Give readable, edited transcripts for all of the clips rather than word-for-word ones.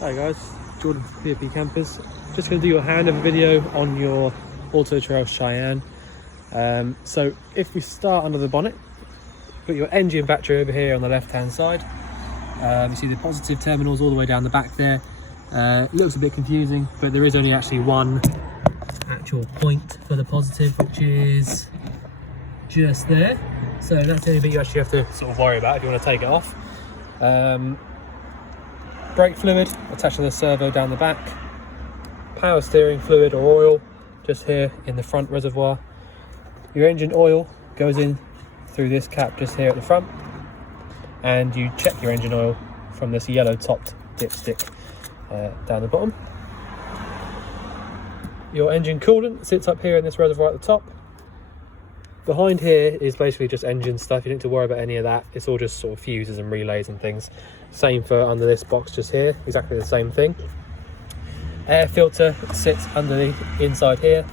Hi guys, Jordan from PFP Campers. Just going to do your handover video on your Auto Trail Cheyenne. So if we start under the bonnet, put your engine battery over here on the left hand side. You see the positive terminals all the way down the back there. It looks a bit confusing, but there is only actually one actual point for the positive, which is just there. So that's the only bit you actually have to sort of worry about if you want to take it off. Brake fluid attached to the servo down the back. Power steering fluid or oil just here in the front reservoir. Your engine oil goes in through this cap just here at the front, and you check your engine oil from this yellow topped dipstick down the bottom. Your engine coolant sits up here in this reservoir at the top. Behind here is basically just engine stuff. You don't need to worry about any of that. It's all just sort of fuses and relays and things. Same for under this box just here, exactly the same thing. Air filter sits underneath inside here,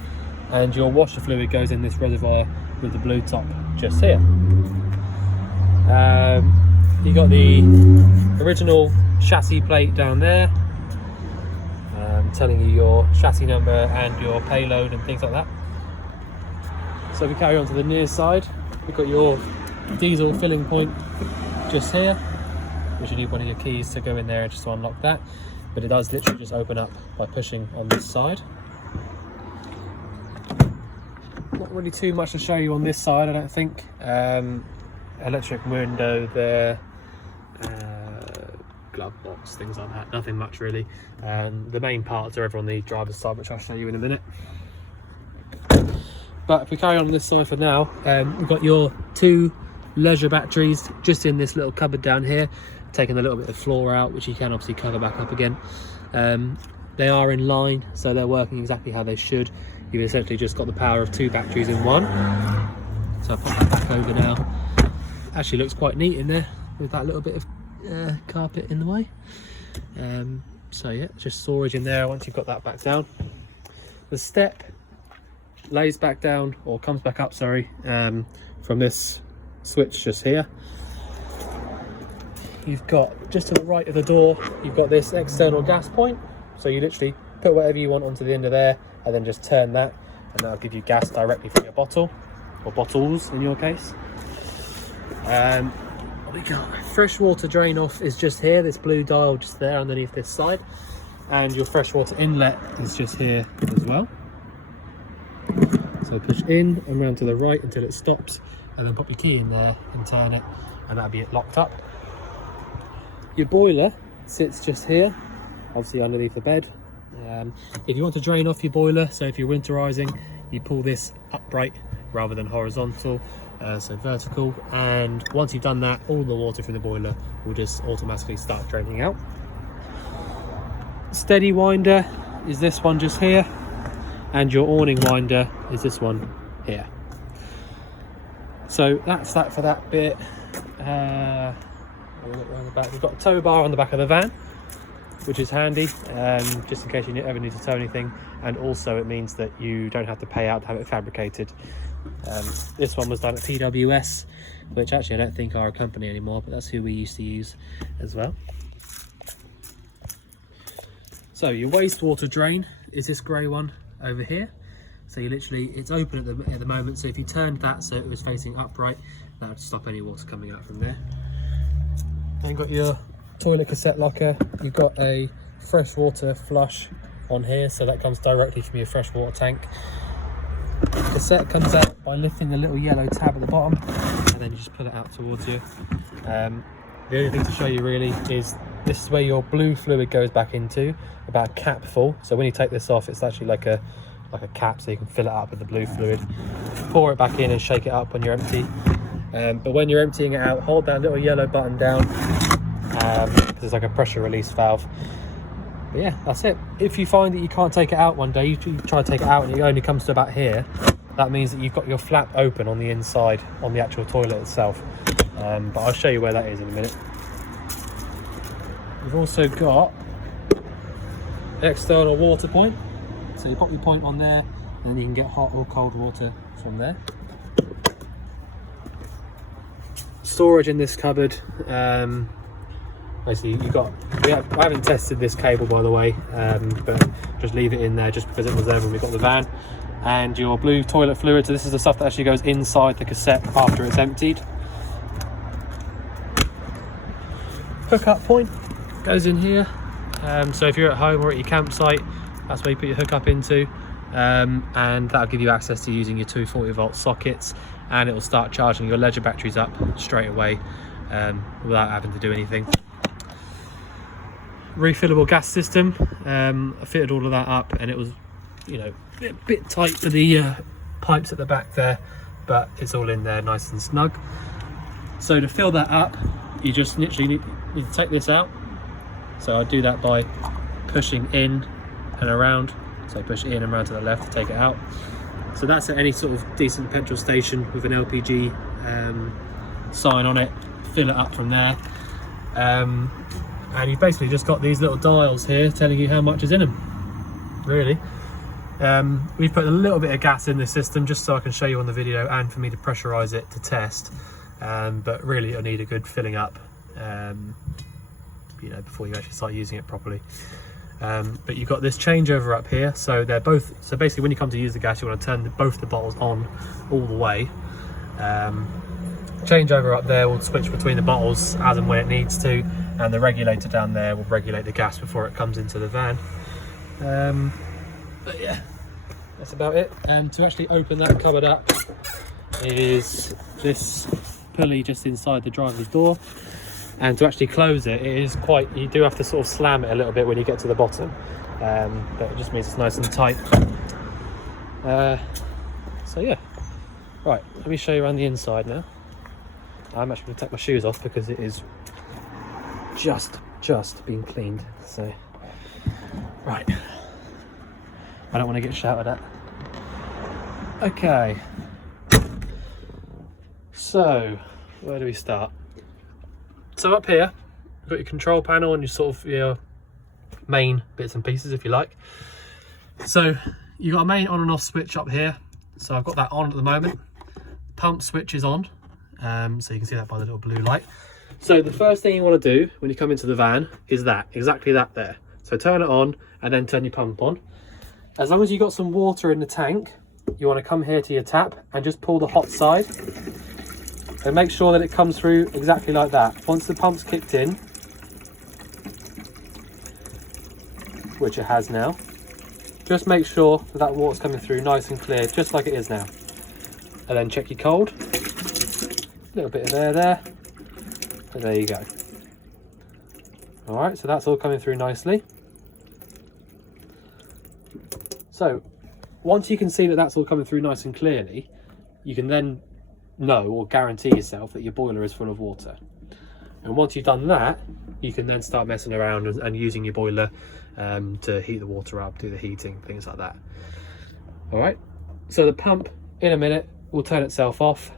and your washer fluid goes in this reservoir with the blue top just here. You got the original chassis plate down there, telling you your chassis number and your payload and things like that. So we carry on to the near side. We've got your diesel filling point just here, which you need one of your keys to go in there just to unlock that, but it does literally just open up by pushing on this side. Not really too much to show you on this side, I don't think. Electric window there, glove box, things like that, nothing much really. The main parts are over on the driver's side, which I'll show you in a minute. But if we carry on this side for now, we've got your two leisure batteries just in this little cupboard down here, taking a little bit of floor out, which you can obviously cover back up again. They are in line, so they're working exactly how they should. You've essentially just got the power of two batteries in one. So I'll pop that back over now. Actually looks quite neat in there with that little bit of carpet in the way. So yeah, just storage in there once you've got that back down. The step lays back down, or comes back up, sorry, from this switch just here. You've got just to the right of the door, you've got this external gas point, so you literally put whatever you want onto the end of there and then just turn that, and that'll give you gas directly from your bottle, or bottles in your case. We got freshwater drain off is just here, this blue dial just there underneath this side, and your freshwater inlet is just here as well. So push in and round to the right until it stops, and then pop your key in there and turn it, and that'll be it locked up. Your boiler sits just here, obviously underneath the bed. If you want to drain off your boiler, so if you're winterizing, you pull this upright rather than horizontal, so vertical, and once you've done that, all the water from the boiler will just automatically start draining out. Steady winder is this one just here, and your awning winder is this one here. So that's that for that bit. We'll look around the back. We've got a tow bar on the back of the van, which is handy, just in case you ever need to tow anything, and also it means that you don't have to pay out to have it fabricated. This one was done at PWS, which actually I don't think are a company anymore, but that's who we used to use as well. So your wastewater drain is this grey one over here. So you literally, it's open at the moment, so if you turned that so it was facing upright, that would stop any water coming out from there. Then got your toilet cassette locker. You've got a freshwater flush on here, so that comes directly from your freshwater tank. Cassette comes out by lifting the little yellow tab at the bottom, and then you just pull it out towards you. The only thing to show you really is this is where your blue fluid goes back into, about a cap full. So when you take this off, it's actually like a cap, so you can fill it up with the blue fluid. Pour it back in and shake it up when you're empty. But when you're emptying it out, hold that little yellow button down, because it's like a pressure release valve. But yeah, that's it. If you find that you can't take it out one day, you try to take it out and it only comes to about here, that means that you've got your flap open on the inside on the actual toilet itself. But I'll show you where that is in a minute. You've also got external water point, so you pop your point on there and then you can get hot or cold water from there. Storage in this cupboard, basically I haven't tested this cable, by the way, but just leave it in there just because it was there when we got the van. And your blue toilet fluid, so this is the stuff that actually goes inside the cassette after it's emptied. Hookup point goes in here, so if you're at home or at your campsite, that's where you put your hookup into, and that'll give you access to using your 240-volt sockets, and it will start charging your Leisure batteries up straight away without having to do anything. Refillable gas system, I fitted all of that up, and it was, you know, a bit tight for the pipes at the back there, but it's all in there nice and snug. So to fill that up, you just literally need to take this out. So I do that by pushing in and around. So push in and around to the left to take it out. So that's at any sort of decent petrol station with an LPG sign on it. Fill it up from there, and you've basically just got these little dials here telling you how much is in them, really. We've put a little bit of gas in this system just so I can show you on the video and for me to pressurize it to test, but really it'll need a good filling up, you know, before you actually start using it properly. But you've got this changeover up here, so they're both, so basically when you come to use the gas, you want to turn both the bottles on all the way. Changeover up there will switch between the bottles as and when it needs to, and the regulator down there will regulate the gas before it comes into the van. But yeah, that's about it. And to actually open that cupboard up is this pulley just inside the driver's door, and to actually close it, it is quite, you do have to sort of slam it a little bit when you get to the bottom, but it just means it's nice and tight. So yeah, right, let me show you around the inside now. I'm actually going to take my shoes off because it is just being cleaned. So right, I don't want to get shouted at. Okay, so where do we start? So up here you've got your control panel and your sort of your main bits and pieces, if you like. So you've got a main on and off switch up here, so I've got that on at the moment. Pump switch is on, so you can see that by the little blue light. So the first thing you want to do when you come into the van is that, exactly that there. So turn it on and then turn your pump on. As long as you've got some water in the tank, you want to come here to your tap and just pull the hot side and make sure that it comes through exactly like that. Once the pump's kicked in, which it has now, just make sure that that water's coming through nice and clear, just like it is now. And then check your cold. A little bit of air there, and there you go. All right, so that's all coming through nicely. So once you can see that that's all coming through nice and clearly, you can then know or guarantee yourself that your boiler is full of water. And once you've done that, you can then start messing around and using your boiler to heat the water up, do the heating, things like that. All right, so the pump in a minute will turn itself off.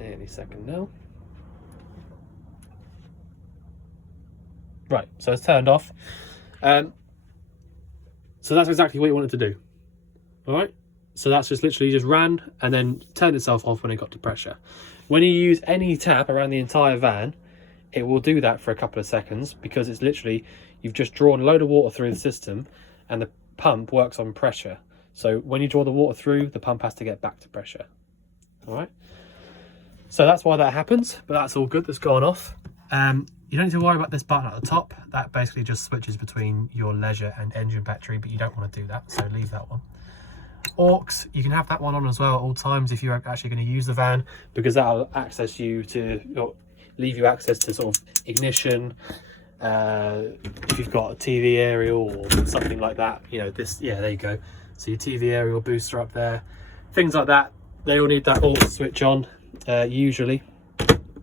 Any second now. Right, so it's turned off. So that's exactly what you wanted to do. All right, so that's just literally just ran and then turned itself off when it got to pressure. When you use any tap around the entire van, it will do that for a couple of seconds, because it's literally, you've just drawn a load of water through the system and the pump works on pressure. So when you draw the water through, the pump has to get back to pressure. All right, so that's why that happens, but that's all good, that's gone off. You don't need to worry about this button at the top. That basically just switches between your Leisure and engine battery, but you don't want to do that, so leave that one. Aux, you can have that one on as well at all times if you're actually going to use the van, because that'll access you to, or leave you access to sort of ignition, if you've got a TV aerial or something like that, you know, this, yeah, there you go. So your TV aerial booster up there, things like that, they all need that aux switch on, usually.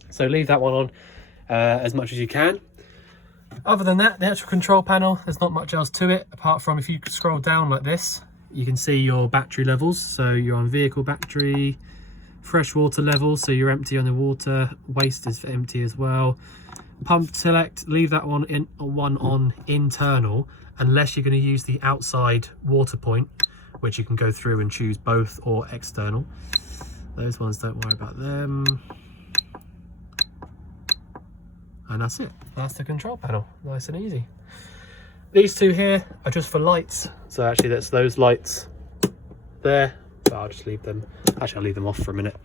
So leave that one on as much as you can. Other than that, the actual control panel, there's not much else to it, apart from if you scroll down like this, you can see your battery levels. So you're on vehicle battery, freshwater levels, so you're empty on the water, waste is empty as well. Pump select, leave that one on internal, unless you're going to use the outside water point, which you can go through and choose both, or external. Those ones, don't worry about them. And that's it. That's the control panel. Nice and easy. These two here are just for lights. So actually that's those lights there. But I'll just leave them. Actually, I'll leave them off for a minute.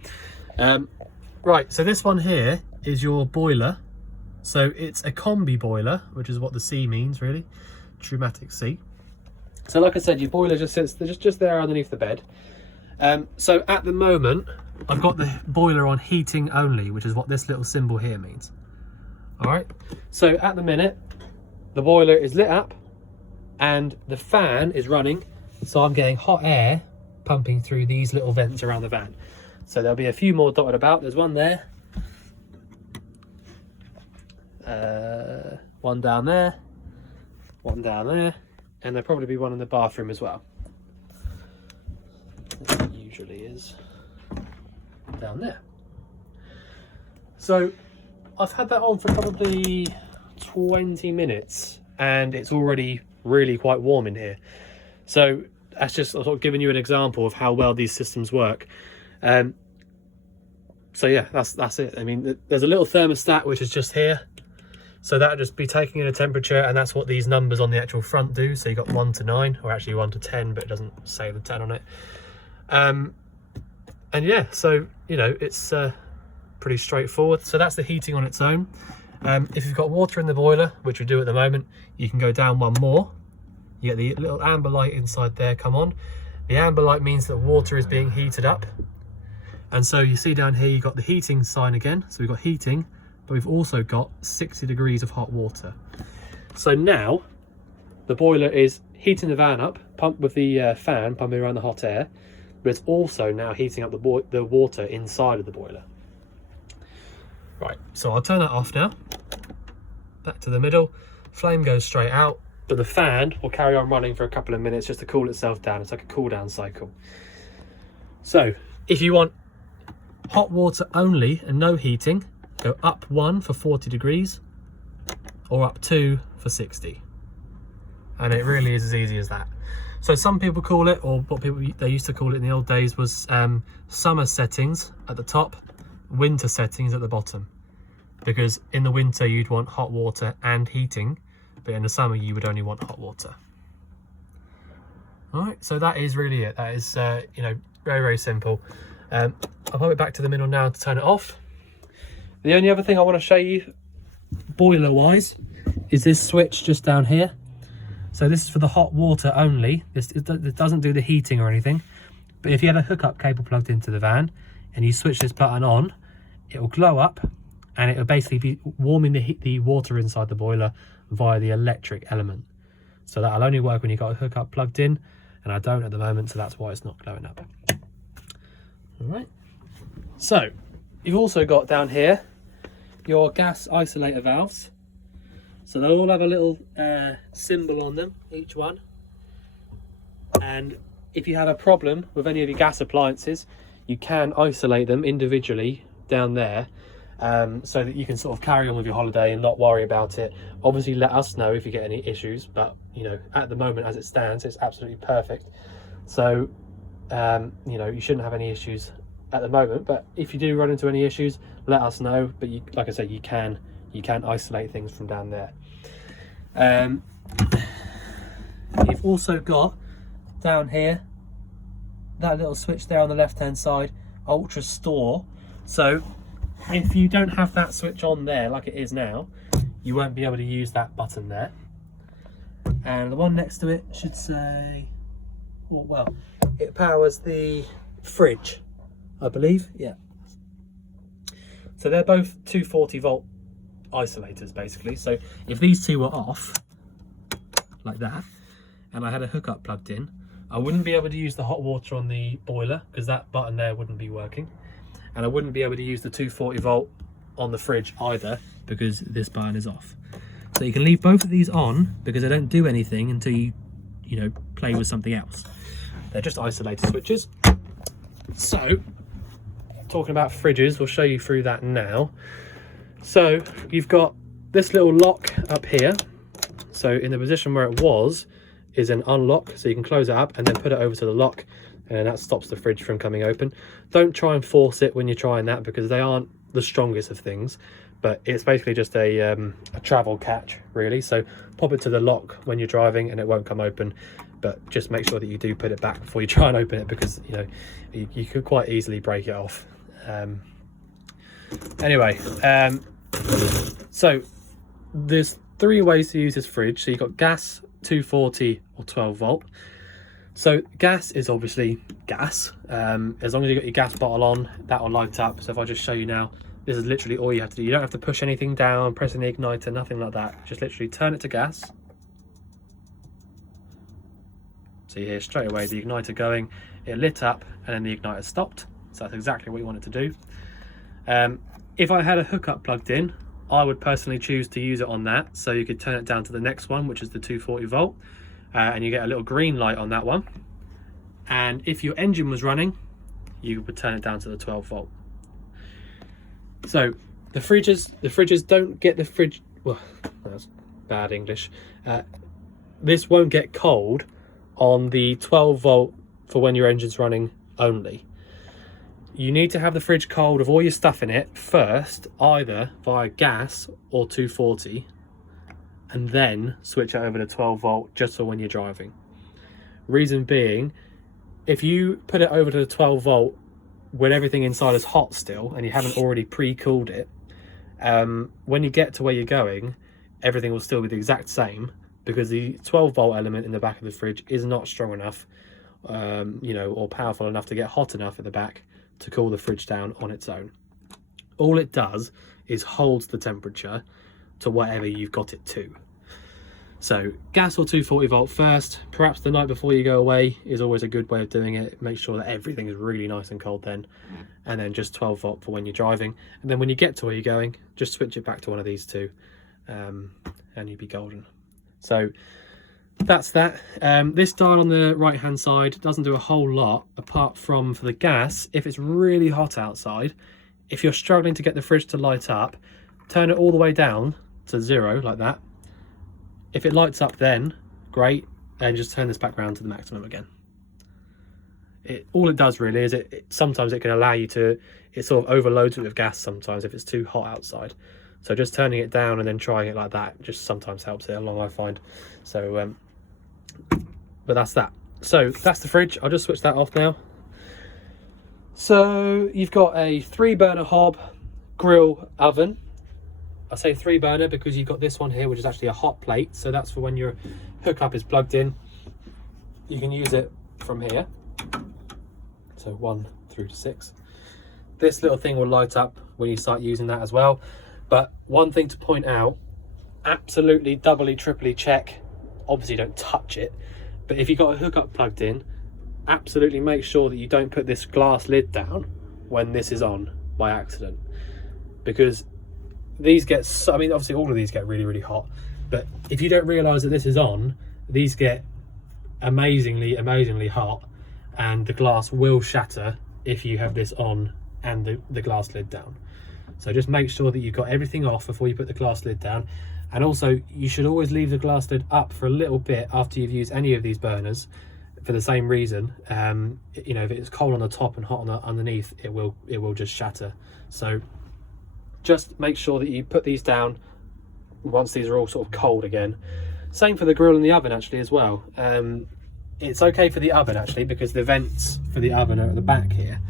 Right, so this one here is your boiler. So it's a combi boiler, which is what the C means really. Traumatic C. So like I said, your boiler just sits just there underneath the bed. So at the moment, I've got the boiler on heating only, which is what this little symbol here means. All right, so at the minute, the boiler is lit up and the fan is running. So I'm getting hot air pumping through these little vents around the van. So there'll be a few more dotted about. There's one there, one down there, one down there, and there'll probably be one in the bathroom as well. It usually is down there. So I've had that on for probably 20 minutes and it's already really quite warm in here. So that's just sort of giving you an example of how well these systems work. So yeah, that's it. I mean, there's a little thermostat which is just here. So that'll just be taking in a temperature, and that's what these numbers on the actual front do. So you got 1 to 9, or actually 1 to 10, but it doesn't say the 10 on it. And yeah, so you know, it's pretty straightforward. So that's the heating on its own. If you've got water in the boiler, which we do at the moment, you can go down one more. You get the little amber light inside there come on. The amber light means that water is being heated up. And so you see down here, you've got the heating sign again. So we've got heating, but we've also got 60 degrees of hot water. So now the boiler is heating the van up, pumped with the fan pumping around the hot air, but it's also now heating up the water inside of the boiler. Right, so I'll turn that off now. Back to the middle, flame goes straight out, but the fan will carry on running for a couple of minutes just to cool itself down. It's like a cool down cycle. So if you want hot water only and no heating, go up 1 for 40 degrees or up 2 for 60. And it really is as easy as that. So some people call it, or what they used to call it in the old days was summer settings at the top, winter settings at the bottom. Because in the winter you'd want hot water and heating, but in the summer you would only want hot water. All right, so that is really it. That is, you know, very, very simple. I'll pop it back to the middle now to turn it off. The only other thing I want to show you, boiler wise, is this switch just down here. So this is for the hot water only. It doesn't do the heating or anything. But if you have a hookup cable plugged into the van and you switch this button on, it will glow up and it will basically be warming the water inside the boiler via the electric element. So that'll only work when you've got a hookup plugged in, and I don't at the moment, so that's why it's not glowing up. All right. So you've also got down here your gas isolator valves. So they'll all have a little symbol on them, each one. And if you have a problem with any of your gas appliances, you can isolate them individually down there, so that you can sort of carry on with your holiday and not worry about it. Obviously let us know if you get any issues, but you know, at the moment as it stands, it's absolutely perfect. So you know, you shouldn't have any issues at the moment, but if you do run into any issues, let us know. But you, like I said, you can isolate things from down there. You've also got down here that little switch there on the left hand side, Ultra Store. So if you don't have that switch on there like it is now, you won't be able to use that button there. And the one next to it should say, oh, well, it powers the fridge, I believe. Yeah. So they're both 240 volt isolators basically. So if these two were off like that and I had a hookup plugged in, I wouldn't be able to use the hot water on the boiler because that button there wouldn't be working, and I wouldn't be able to use the 240 volt on the fridge either because this button is off. So you can leave both of these on because they don't do anything until you know, play with something else. They're just isolator switches. So talking about fridges, we'll show you through that now. So you've got this little lock up here. So in the position where it was is an unlock, so you can close it up and then put it over to the lock, and that stops the fridge from coming open. Don't try and force it when you're trying that because they aren't the strongest of things, but it's basically just a travel catch really. So pop it to the lock when you're driving and it won't come open, but just make sure that you do put it back before you try and open it, because you know you could quite easily break it off. Anyway, so there's 3 ways to use this fridge. So you've got gas, 240 or 12 volt. So gas is obviously gas. As long as you've got your gas bottle on, that will light up. So if I just show you now, this is literally all you have to do. You don't have to push anything down, press any igniter, nothing like that. Just literally turn it to gas. So you hear straight away the igniter going, it lit up, and then the igniter stopped. So that's exactly what you want it to do. If I had a hookup plugged in, I would personally choose to use it on that. So you could turn it down to the next one, which is the 240 volt. And you get a little green light on that one. And if your engine was running, you would turn it down to the 12 volt. So the fridges don't get the fridge, well, that's bad English. This won't get cold on the 12 volt for when your engine's running only. You need to have the fridge cold of all your stuff in it first, either via gas or 240. And then switch it over to 12 volt just for when you're driving. Reason being, if you put it over to the 12 volt when everything inside is hot still and you haven't already pre-cooled it, when you get to where you're going, everything will still be the exact same, because the 12 volt element in the back of the fridge is not strong enough, you know, or powerful enough to get hot enough at the back to cool the fridge down on its own. All it does is holds the temperature to whatever you've got it to. So gas or 240 volt first, perhaps the night before you go away is always a good way of doing it. Make sure that everything is really nice and cold then, and then just 12 volt for when you're driving. And then when you get to where you're going, just switch it back to one of these two, and you'll be golden. So that's that. This dial on the right hand side doesn't do a whole lot apart from for the gas. If it's really hot outside, if you're struggling to get the fridge to light up, turn it all the way down to 0 like that. If it lights up then, great, and just turn this back round to the maximum again. All it does really is sometimes it can allow you to, it sort of overloads it with gas sometimes if it's too hot outside. So just turning it down and then trying it like that just sometimes helps it along, I find. So, but that's that. So that's the fridge. I'll just switch that off now. So you've got a 3-burner hob, grill, oven. I say 3-burner because you've got this one here, which is actually a hot plate. So that's for when your hookup is plugged in. You can use it from here. So 1 through to 6. This little thing will light up when you start using that as well. But one thing to point out, absolutely doubly, triply check. Obviously don't touch it. But if you've got a hookup plugged in, absolutely make sure that you don't put this glass lid down when this is on by accident. Because these get, I mean, obviously all of these get really, really hot, but if you don't realise that this is on, these get amazingly, amazingly hot, and the glass will shatter if you have this on and the glass lid down. So just make sure that you've got everything off before you put the glass lid down. And also you should always leave the glass lid up for a little bit after you've used any of these burners, for the same reason. You know, if it's cold on the top and hot on the underneath, it will just shatter. So just make sure that you put these down once these are all sort of cold again. Same for the grill and the oven actually as well. It's okay for the oven actually because the vents for the oven are at the back here.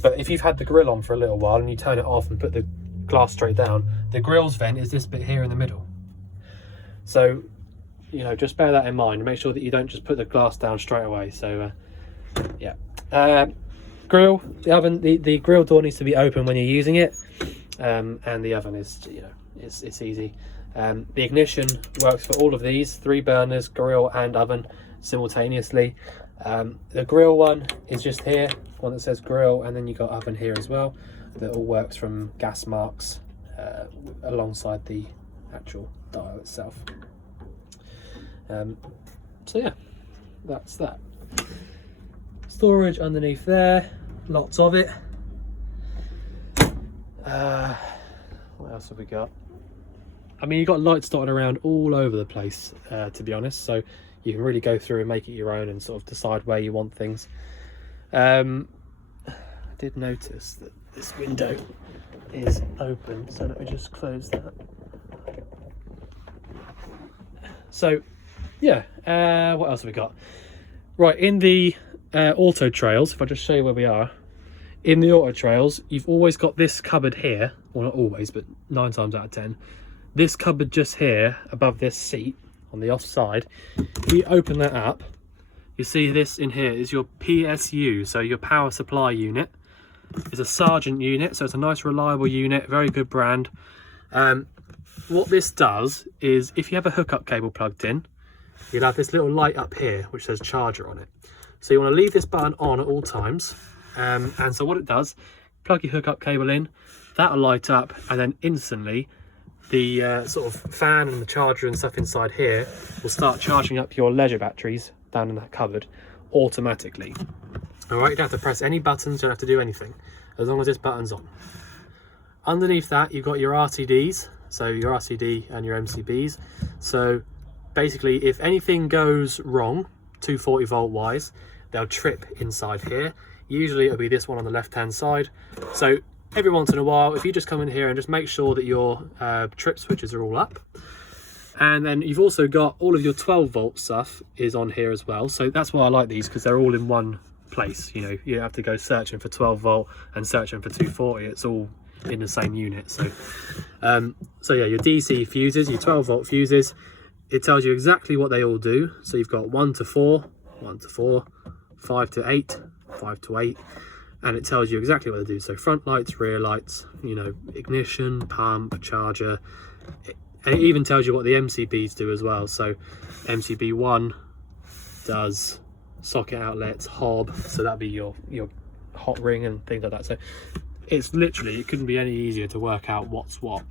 But if you've had the grill on for a little while and you turn it off and put the glass straight down, the grill's vent is this bit here in the middle. So, you know, just bear that in mind. Make sure that you don't just put the glass down straight away. So, yeah. Grill, the oven, the grill door needs to be open when you're using it. And the oven is, you know, it's easy. The ignition works for all of these 3 burners, grill and oven simultaneously. The grill one is just here, one that says grill, and then you got oven here as well. That all works from gas marks alongside the actual dial itself. So yeah, that's that. Storage underneath there, lots of it. What else have we got? I mean, you've got lights dotted around all over the place, to be honest, so you can really go through and make it your own and sort of decide where you want things. I did notice that this window is open, so let me just close that. So yeah, what else have we got? Right, in the auto trails, if I just show you where we are, in the auto trails, you've always got this cupboard here, well not always, but 9 times out of 10, this cupboard just here above this seat on the off side. If you open that up, you see this in here is your PSU, so your power supply unit. It's a Sargent unit, so it's a nice reliable unit, very good brand. What this does is if you have a hookup cable plugged in, you'll have this little light up here which says charger on it. So you want to leave this button on at all times, and so what it does, plug your hookup cable in, that'll light up, and then instantly the sort of fan and the charger and stuff inside here will start charging up your leisure batteries down in that cupboard automatically. All right, you don't have to press any buttons, you don't have to do anything, as long as this button's on. Underneath that, you've got your RCDs, so your RCD and your MCBs. So basically, if anything goes wrong, 240 volt wise, they'll trip inside here. Usually it'll be this one on the left hand side. So every once in a while, if you just come in here and just make sure that your trip switches are all up. And then you've also got all of your 12 volt stuff is on here as well. So that's why I like these, because they're all in one place. You know, you don't have to go searching for 12 volt and searching for 240. It's all in the same unit. So so yeah, your DC fuses, your 12 volt fuses, it tells you exactly what they all do. So you've got 1 to 4, 1 to 4, 5 to 8, 5 to 8, and it tells you exactly what they do. So front lights, rear lights, you know, ignition, pump, charger, and it even tells you what the MCBs do as well. So MCB 1 does socket outlets, hob, so that'd be your hot ring and things like that. So it's literally, it couldn't be any easier to work out what's what.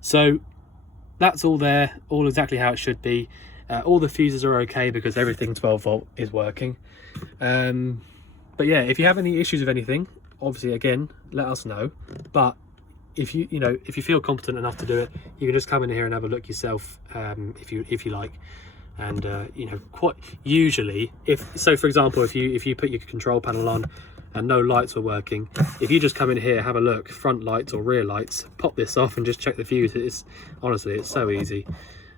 So that's all there, all exactly how it should be. All the fuses are okay because everything 12 volt is working. But yeah, if you have any issues with anything, obviously again, let us know. But if you feel competent enough to do it, you can just come in here and have a look yourself, if you like. And you know, quite usually, so for example, if you put your control panel on and no lights were working, if you just come in here, have a look, front lights or rear lights, pop this off and just check the fuse. Honestly, it's so easy.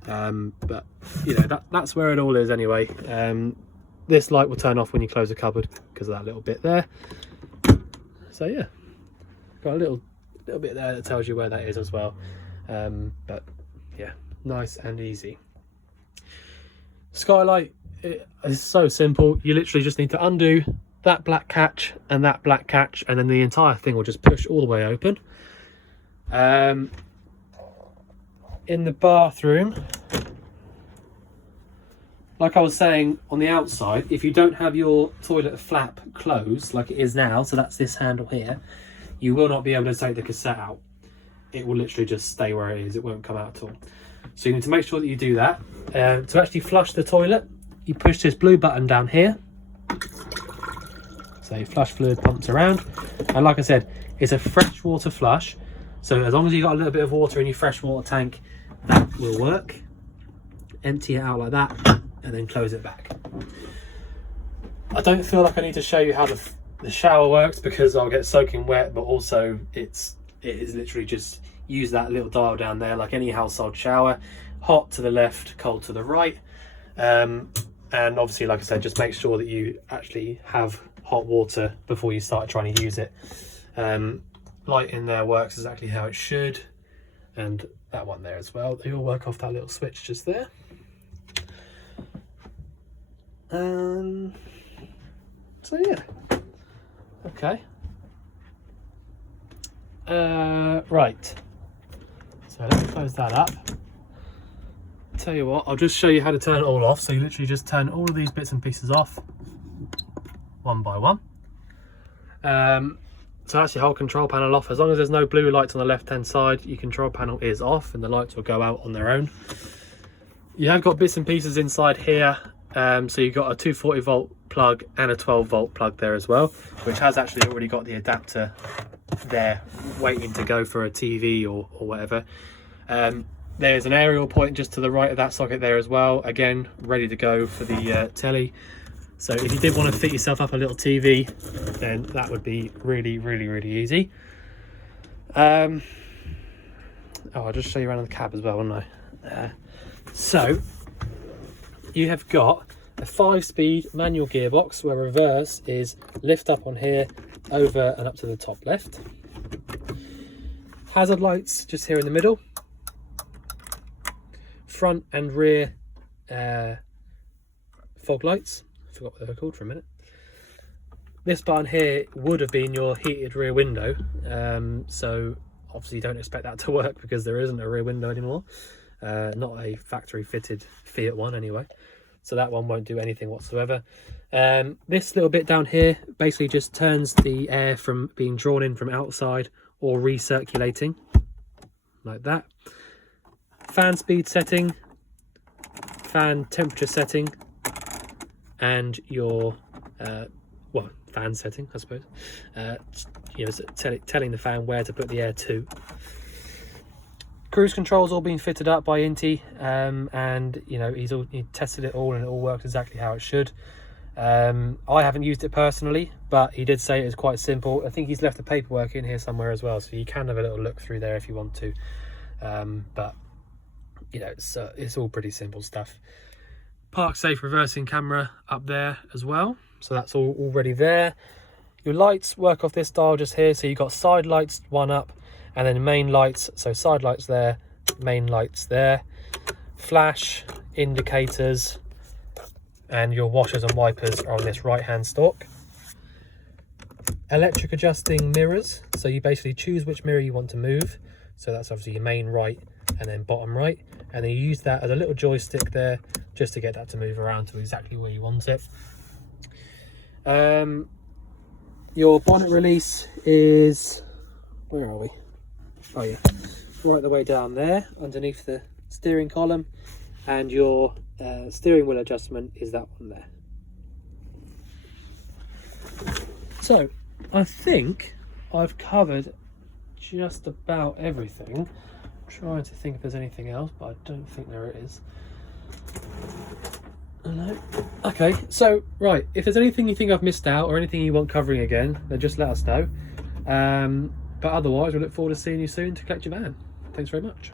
But you know, that's where it all is anyway. This light will turn off when you close the cupboard because of that little bit there. So yeah, got a little bit there that tells you where that is as well. But yeah, nice and easy. Skylight is so simple. You literally just need to undo that black catch and that black catch, and then the entire thing will just push all the way open. In the bathroom, like I was saying, on the outside, if you don't have your toilet flap closed like it is now, so that's this handle here, you will not be able to take the cassette out. It will literally just stay where it is. It won't come out at all. So you need to make sure that you do that. To actually flush the toilet, you push this blue button down here. So flush fluid pumps around. And like I said, it's a freshwater flush. So as long as you've got a little bit of water in your freshwater tank, that will work. Empty it out like that and then close it back. I don't feel like I need to show you how the shower works because I'll get soaking wet, but also it is literally just use that little dial down there like any household shower. Hot to the left, cold to the right. And obviously, like I said, just make sure that you actually have hot water before you start trying to use it. Light in there works exactly how it should, and that one there as well. They all work off that little switch just there. So yeah, okay. Right, so let me close that up. Tell you what, I'll just show you how to turn it all off. So you literally just turn all of these bits and pieces off one by one. So that's your whole control panel off. As long as there's no blue lights on the left hand side, your control panel is off and the lights will go out on their own. You have got bits and pieces inside here. So you've got a 240 volt plug and a 12 volt plug there as well, which has actually already got the adapter there waiting to go for a TV or whatever. There's an aerial point just to the right of that socket there as well, again ready to go for the telly. So if you did want to fit yourself up a little TV, then that would be really easy. I'll just show you around the cab as well, won't I? So you have got a 5-speed manual gearbox where reverse is lift up on here, over and up to the top left. Hazard lights just here in the middle. Front and rear fog lights. I forgot what they were called for a minute. This button here would have been your heated rear window, so obviously don't expect that to work because there isn't a rear window anymore. Not a factory fitted Fiat one anyway, so that one won't do anything whatsoever. This little bit down here basically just turns the air from being drawn in from outside or recirculating like that. Fan speed setting, fan temperature setting, and your well, fan setting, I suppose. You know, telling the fan where to put the air to. Cruise control's all been fitted up by Inti, and you know he tested it all and it all works exactly how it should. I haven't used it personally, but he did say it is quite simple. I think he's left the paperwork in here somewhere as well, so you can have a little look through there if you want to. But you know, it's all pretty simple stuff. Park safe reversing camera up there as well, so that's all already there. Your lights work off this dial just here, so you've got side lights, one up, and then main lights, so side lights there, main lights there, flash, indicators, and your washers and wipers are on this right hand stalk. Electric adjusting mirrors, so you basically choose which mirror you want to move, so that's obviously your main right and then bottom right, and then you use that as a little joystick there just to get that to move around to exactly where you want it. Your bonnet release is, where are we? Oh yeah, right the way down there underneath the steering column, and your steering wheel adjustment is that one there. So I think I've covered just about everything. I'm trying to think if there's anything else, but I don't think there is. No. Okay, so right, if there's anything you think I've missed out or anything you want covering again, then just let us know. But otherwise, we look forward to seeing you soon to collect your van. Thanks very much.